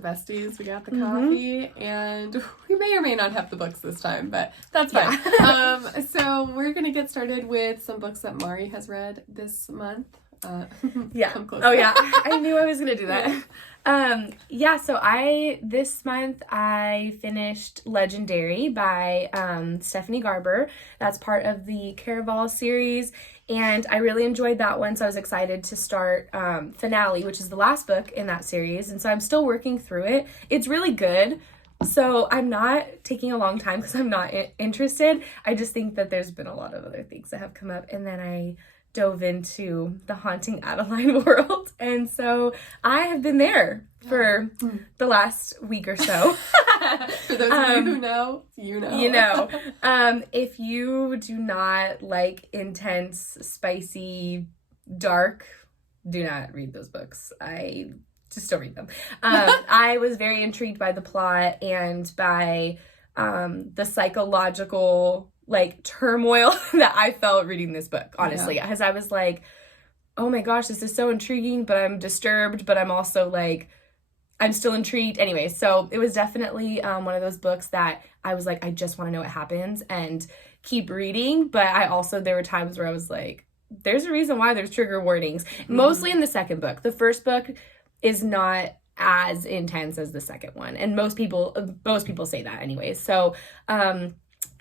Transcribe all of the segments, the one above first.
the besties, we got the coffee, and we may or may not have the books this time, but that's fine. Yeah. So we're going to get started with some books that Mari has read this month. Yeah. Oh, yeah. I knew I was going to do that. So this month I finished Legendary by Stephanie Garber. That's part of the Caraval series, and I really enjoyed that one, so I was excited to start Finale, which is the last book in that series, and so I'm still working through it. It's really good, so I'm not taking a long time because I'm not interested. I just think that there's been a lot of other things that have come up, and then I dove into the Haunting Adeline world, and so I have been there for the last week or so. For those of you who know, you know. You know. If you do not like intense, spicy, dark, do not read those books. I just don't read them. I was very intrigued by the plot and by the psychological turmoil that I felt reading this book, honestly, because I was like, oh my gosh, this is so intriguing, but I'm disturbed, but I'm also I'm still intrigued. Anyway, so it was definitely one of those books that I was like, I just want to know what happens and keep reading, but there were times where I was like, there's a reason why there's trigger warnings, mostly in the second book. The first book is not as intense as the second one, and most people say that anyway. So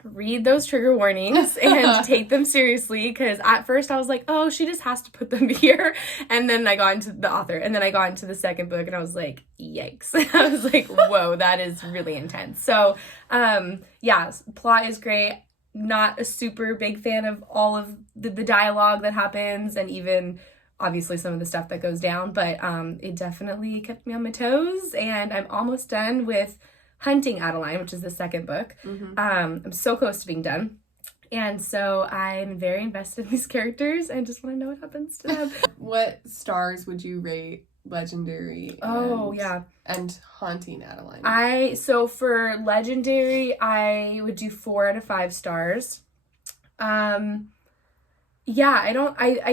read those trigger warnings and take them seriously, because at first I was like, oh, she just has to put them here, and then I got into the author, and then I got into the second book and I was like, yikes. I was like, whoa, that is really intense. So plot is great. Not a super big fan of all of the dialogue that happens, and even obviously some of the stuff that goes down, but it definitely kept me on my toes, and I'm almost done with Hunting Adeline, which is the second book. I'm so close to being done. And so I'm very invested in these characters and just want to know what happens to them. What stars would you rate Legendary and Haunting Adeline? So for Legendary, I would do 4 out of 5 stars. I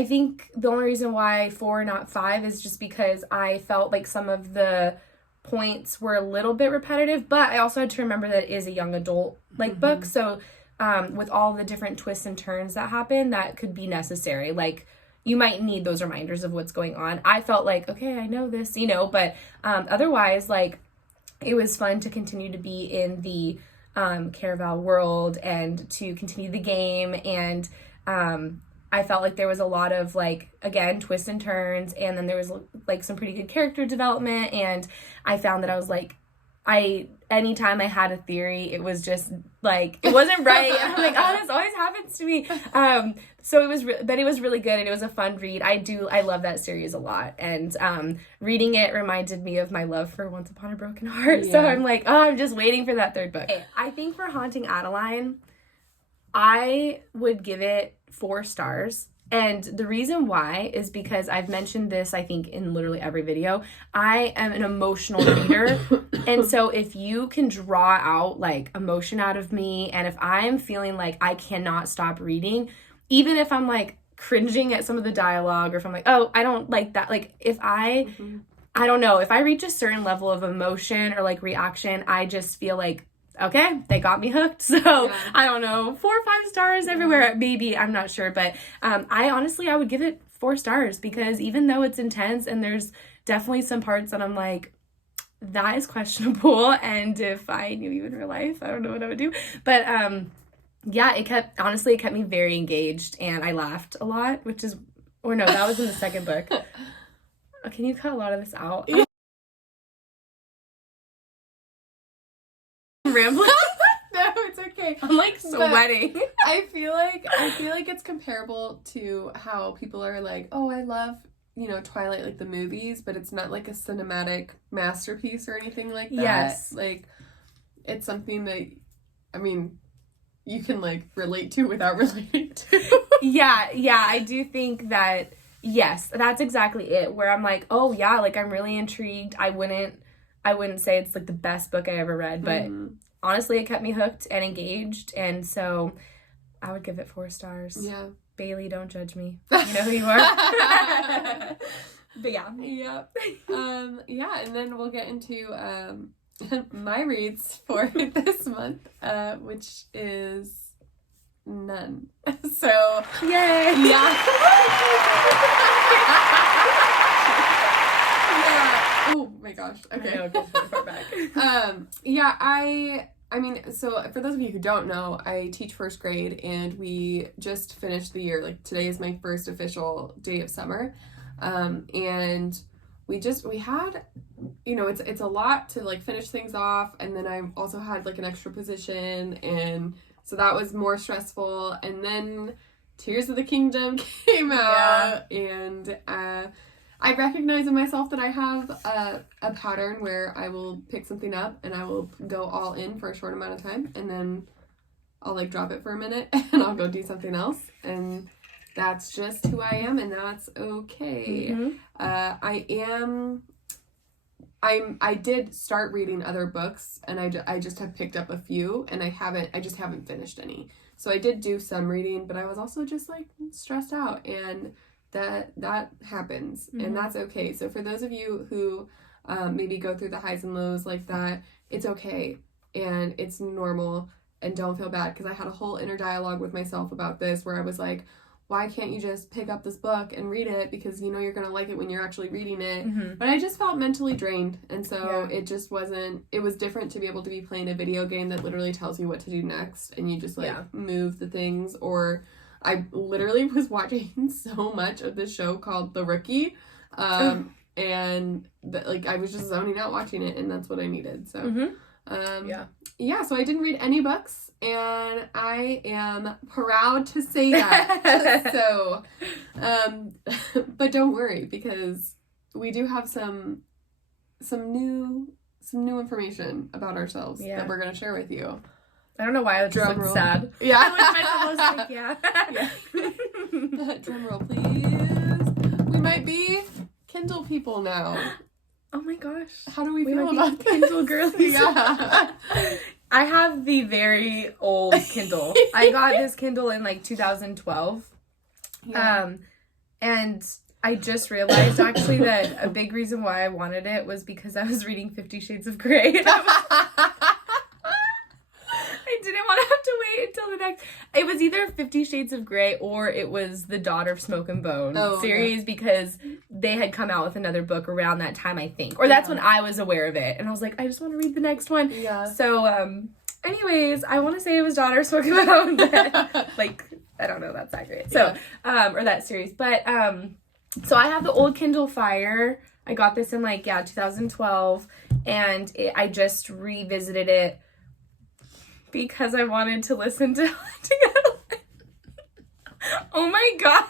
think the only reason why 4, not 5, is just because I felt like some of the points were a little bit repetitive, but I also had to remember that it is a young adult book, so with all the different twists and turns that happen, that could be necessary. You might need those reminders of what's going on. I felt like, okay, I know this, but otherwise, it was fun to continue to be in the Caraval world and to continue the game, and I felt like there was a lot of again, twists and turns, and then there was some pretty good character development, and I found that I was anytime I had a theory, it was just it wasn't right. I'm like, oh, this always happens to me. So it was but it was really good, and it was a fun read. I love that series a lot, and reading it reminded me of my love for Once Upon a Broken Heart. Yeah. So I'm like, oh, I'm just waiting for that third book. I think for Haunting Adeline, I would give it 4 stars. And the reason why is because I've mentioned this, I think, in literally every video. I am an emotional reader. And so if you can draw out emotion out of me, and if I'm feeling like I cannot stop reading, even if I'm cringing at some of the dialogue, or if I'm like, oh, I don't like that. If I don't know, if I reach a certain level of emotion or reaction, I just feel okay, they got me hooked. So I don't know, 4 or 5 stars everywhere, maybe, I'm not sure. But I would give it 4 stars, because even though it's intense and there's definitely some parts that I'm like, that is questionable. And if I knew you in real life, I don't know what I would do. But it kept me very engaged, and I laughed a lot, that was in the second book. Can you cut a lot of this out? Rambling. No, it's okay. I'm sweating. But I feel like it's comparable to how people are like, oh, I love, Twilight, the movies, but it's not a cinematic masterpiece or anything like that. Yes. It's something that, you can relate to without relating to. Yeah, I do think that, yes, that's exactly it, where I'm like, oh yeah, I'm really intrigued. I wouldn't say it's the best book I ever read, but honestly, it kept me hooked and engaged, and so I would give it 4 stars. Yeah. Bailey, don't judge me. You know who you are. But yeah. Yep. Yeah, and then we'll get into my reads for this month, which is none. So yay! Yeah. Yeah. Oh my gosh. Okay. I know, go far back. Yeah, I mean, so for those of you who don't know, I teach first grade, and we just finished the year. Like, today is my first official day of summer. And we had, it's a lot to like finish things off, and then I also had like an extra position, and so that was more stressful. And then Tears of the Kingdom came out, and I recognize in myself that I have a pattern where I will pick something up and I will go all in for a short amount of time, and then I'll like drop it for a minute and I'll go do something else, and that's just who I am, and that's okay. Mm-hmm. I did start reading other books, and I just have picked up a few, and I just haven't finished any. So I did do some reading, but I was also just like stressed out, and that happens, and that's okay. So for those of you who maybe go through the highs and lows like that, it's okay, and it's normal, and don't feel bad, because I had a whole inner dialogue with myself about this, where I was like, why can't you just pick up this book and read it, because you're gonna like it when you're actually reading it. But I just felt mentally drained, and so it just wasn't, it was different to be able to be playing a video game that literally tells you what to do next, and you just move the things. Or I literally was watching so much of this show called The Rookie, and I was just zoning out watching it, and that's what I needed. So so I didn't read any books, and I am proud to say that. So but don't worry, because we do have some new information about ourselves that we're going to share with you. I don't know why I was just like sad. Yeah. I was like, yeah. Drum roll, please. We might be Kindle people now. Oh my gosh. How do we feel about Kindle girlies? Yeah. I have the very old Kindle. I got this Kindle in like 2012. Yeah. And I just realized actually that a big reason why I wanted it was because I was reading 50 Shades of Grey. I didn't want to have to wait until the next. It was either 50 Shades of Grey or it was the Daughter of Smoke and Bone series, because they had come out with another book around that time, I think. Or that's when I was aware of it. And I was like, I just want to read the next one. Yeah. So, anyways, I want to say it was Daughter of Smoke and Bone, but, like, I don't know, that's that great. So, or that series. But, so I have the old Kindle Fire. I got this in, 2012. And I just revisited it because I wanted to listen to Adeline. Oh my gosh.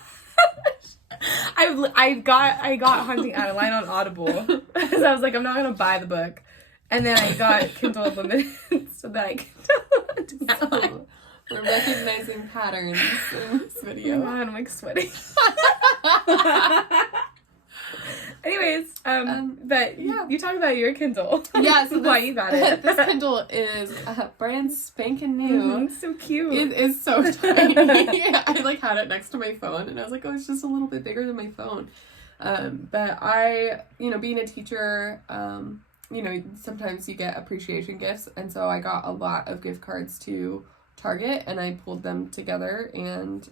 I got Haunting Adeline on Audible. Because I was like, I'm not going to buy the book. And then I got Kindle Unlimited so that I can download Adeline. So, we're recognizing patterns in this video. Oh my God, I'm like sweating. Anyways, but you talk about your Kindle. Yeah, so why you got it. This Kindle is brand spanking new. It's so cute. It is so tiny. I had it next to my phone, and I was like, oh, it's just a little bit bigger than my phone. But I, being a teacher, sometimes you get appreciation gifts, and so I got a lot of gift cards to Target, and I pulled them together, and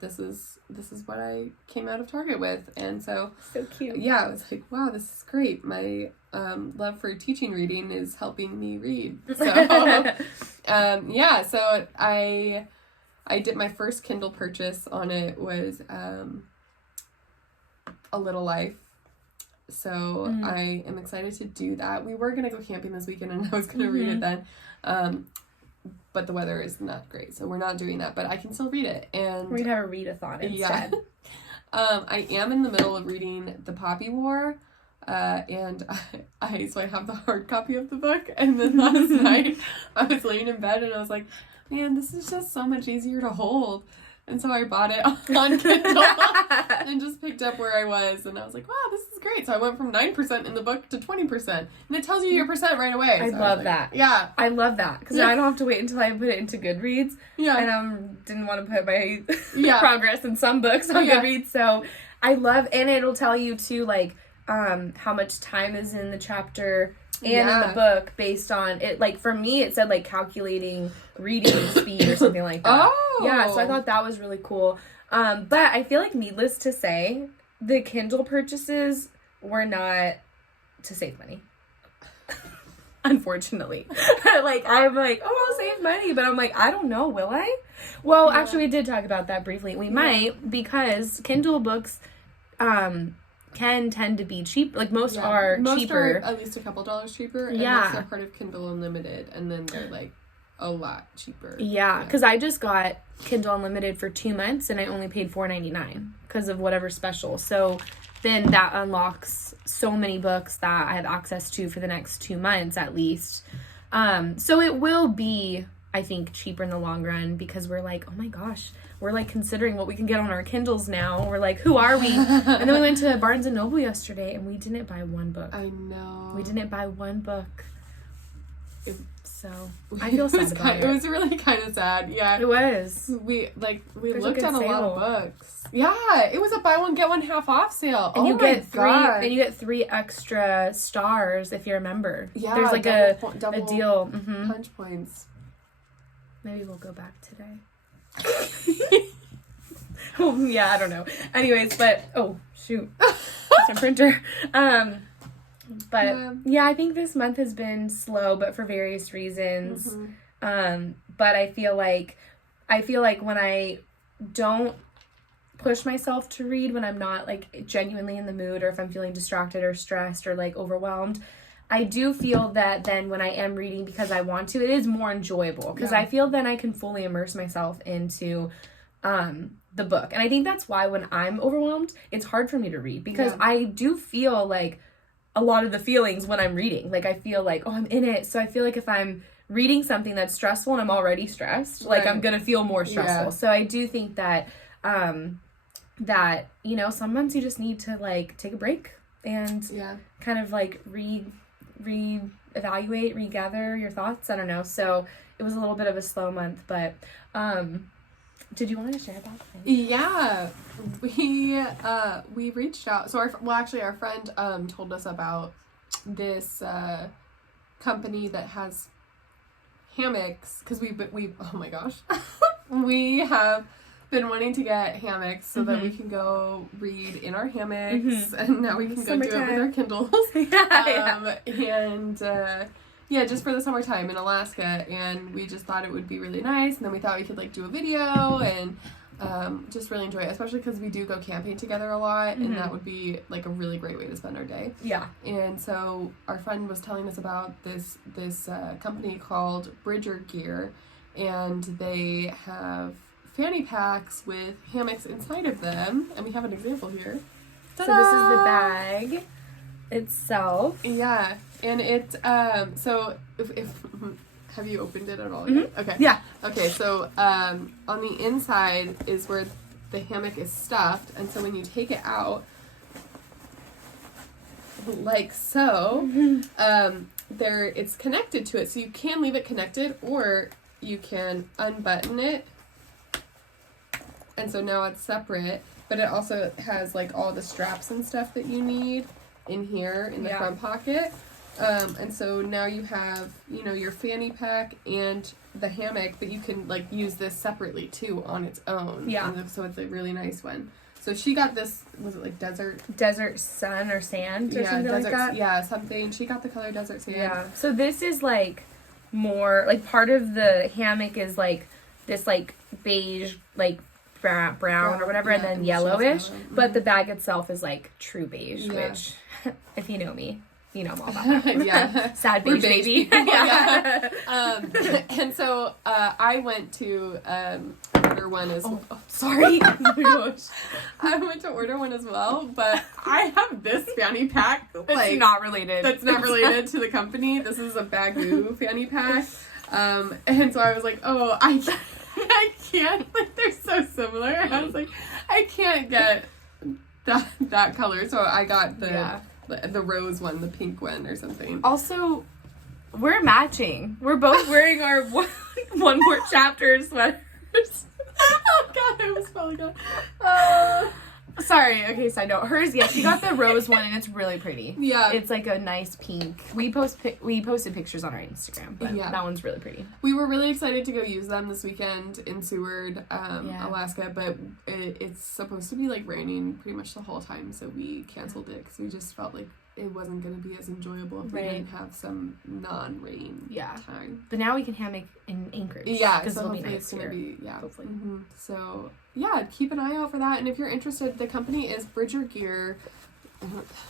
this is what I came out of Target with. And so cute. Yeah, I was like, wow, this is great. My love for teaching reading is helping me read. So so I did my first Kindle purchase on it was A Little Life. So I am excited to do that. We were gonna go camping this weekend, and I was gonna read it then. But the weather is not great, so we're not doing that. But I can still read it, and we're gonna have a read-a-thon instead. I am in the middle of reading The Poppy War, and I have the hard copy of the book. And then last night I was laying in bed, and I was like, man, this is just so much easier to hold. And so I bought it on Kindle and just picked up where I was. And I was like, wow, this is great. So I went from 9% in the book to 20%. And it tells you your percent right away. I love that. Yeah. I love that. Because I don't have to wait until I put it into Goodreads. Yeah. And didn't want to put my progress in some books on Goodreads. So I love, and it'll tell you too, like, how much time is in the chapter and in the book based on it. Like, for me, it said, like, calculating reading speed or something like that. Oh! Yeah, so I thought that was really cool. But I feel like, needless to say, the Kindle purchases were not to save money. Unfortunately. Like, I'm like, oh, I'll save money. But I'm like, I don't know, will I? Well, actually, we did talk about that briefly. We might, because Kindle books can tend to be cheap. Like, most are cheaper. Most are at least a couple dollars cheaper. And that's a part of Kindle Unlimited. And then they're, like, a lot cheaper. Yeah, because I just got Kindle Unlimited for 2 months, and I only paid $4.99 because of whatever special. So then that unlocks so many books that I have access to for the next 2 months at least. So it will be, I think, cheaper in the long run, because we're like, oh my gosh, we're like considering what we can get on our Kindles now. We're like, who are we? And then we went to Barnes & Noble yesterday, and we didn't buy one book. I know. We didn't buy one book. So I feel sad about it. It was really kind of sad. Yeah, it was. We looked at a lot of books. Yeah, it was a buy one get one half off sale. And you get three extra stars if you're a member. Yeah, there's like double a deal. Punch points. Maybe we'll go back today. Yeah, I don't know. Anyways, but oh shoot, it's my printer. But yeah, I think this month has been slow, but for various reasons. But I feel like when I don't push myself to read, when I'm not like genuinely in the mood, or if I'm feeling distracted or stressed or like overwhelmed, I do feel that then when I am reading because I want to, it is more enjoyable, because I feel then I can fully immerse myself into the book. And I think that's why when I'm overwhelmed, it's hard for me to read, because I do feel like a lot of the feelings when I'm reading. Like, I feel like, oh, I'm in it. So I feel like if I'm reading something that's stressful and I'm already stressed, like, I'm going to feel more stressful. Yeah. So I do think that, that, you know, some months you just need to, like, take a break and kind of, like, reevaluate, regather your thoughts. I don't know. So it was a little bit of a slow month, but, did you want to share about that? Yeah, we reached out. So our friend told us about this company that has hammocks, because we oh my gosh, we have been wanting to get hammocks so that we can go read in our hammocks, and now we can go do it with our Kindles. And just for the summertime in Alaska, and we just thought it would be really nice, and then we thought we could like do a video and just really enjoy it, especially because we do go camping together a lot, and that would be like a really great way to spend our day. Yeah. And so our friend was telling us about this company called Bridger Gear, and they have fanny packs with hammocks inside of them, and we have an example here. Ta-da! So this is the bag itself. Yeah. And it, so, if have you opened it at all yet? Okay. Yeah. Okay, so, on the inside is where the hammock is stuffed, and so when you take it out, like so, it's connected to it, so you can leave it connected, or you can unbutton it, and so now it's separate, but it also has, like, all the straps and stuff that you need in here, in the front pocket. And so now you have, you know, your fanny pack and the hammock, but you can, like, use this separately, too, on its own. Yeah. And so it's a really nice one. So she got this, was it, like, Desert Sun or Sand or something like that? Yeah, something. She got the color Desert Sand. Yeah. So this is, like, more, like, part of the hammock is, like, this, like, beige, like, brown or whatever, and then yellowish. But the bag itself is, like, true beige, which, if you know me, you know I'm all about that. Sad beige baby. And so I went to order one as well. Sorry. Oh my gosh. I went to order one as well, but I have this fanny pack. That's not related. That's not related to the company. This is a Bagoo fanny pack. And so I was like, oh, I can't. Like, they're so similar. And I was like, I can't get that color. So I got the rose one, the pink one or something. Also, we're matching. We're both wearing our one more chapter sweaters. Oh god, I was probably gonna. Sorry. Okay, side note. Hers, yeah, she got the rose one, and it's really pretty. Yeah. It's like a nice pink. We posted pictures on our Instagram, but that one's really pretty. We were really excited to go use them this weekend in Seward, Alaska, but it's supposed to be like raining pretty much the whole time, so we canceled it because we just felt like it wasn't going to be as enjoyable if we didn't have some non-rain time. But now we can hammock in Anchorage. Yeah, because so it'll be hopefully nice it's going to be, hopefully. Mm-hmm. So, yeah, keep an eye out for that. And if you're interested, the company is Bridger Gear. I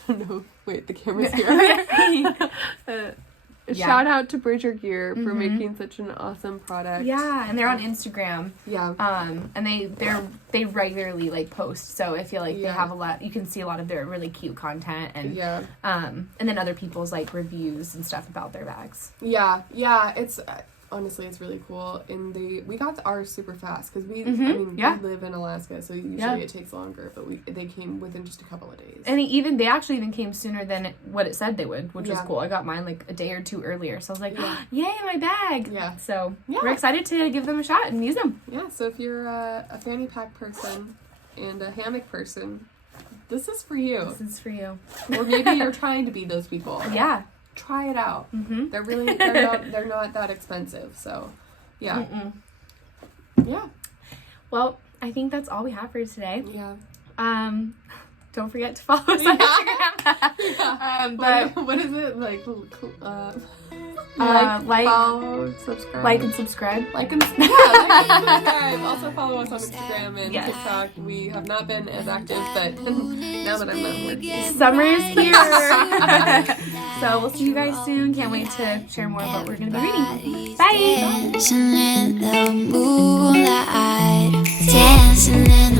don't know. Wait, the camera's here. Shout out to Bridger Gear for making such an awesome product. Yeah, and they're on Instagram. Yeah. And they regularly like post, so I feel like they have a lot. You can see a lot of their really cute content, and and then other people's like reviews and stuff about their bags. Yeah, it's honestly it's really cool, and we got ours super fast because we we live in Alaska, so usually it takes longer, but they came within just a couple of days. And they actually even came sooner than what it said they would, which was cool. I got mine like a day or two earlier, so I was like, yay, my bag! Yeah. So we're excited to give them a shot and use them. Yeah. So if you're a fanny pack person and a hammock person, this is for you. This is for you. Or maybe you're trying to be those people. Yeah. Try it out. They're not that expensive. So, yeah. Yeah. Well, I think that's all we have for today. Yeah. Don't forget to follow us on Instagram. But what is it like? Follow, subscribe. Like and subscribe. Like and subscribe. Also follow us on Instagram and TikTok. We have not been as active, but now that I'm not working, summer is here. So we'll see you guys soon. Can't wait to share more of what we're going to be reading. Bye. Dancing in the moonlight, dancing in the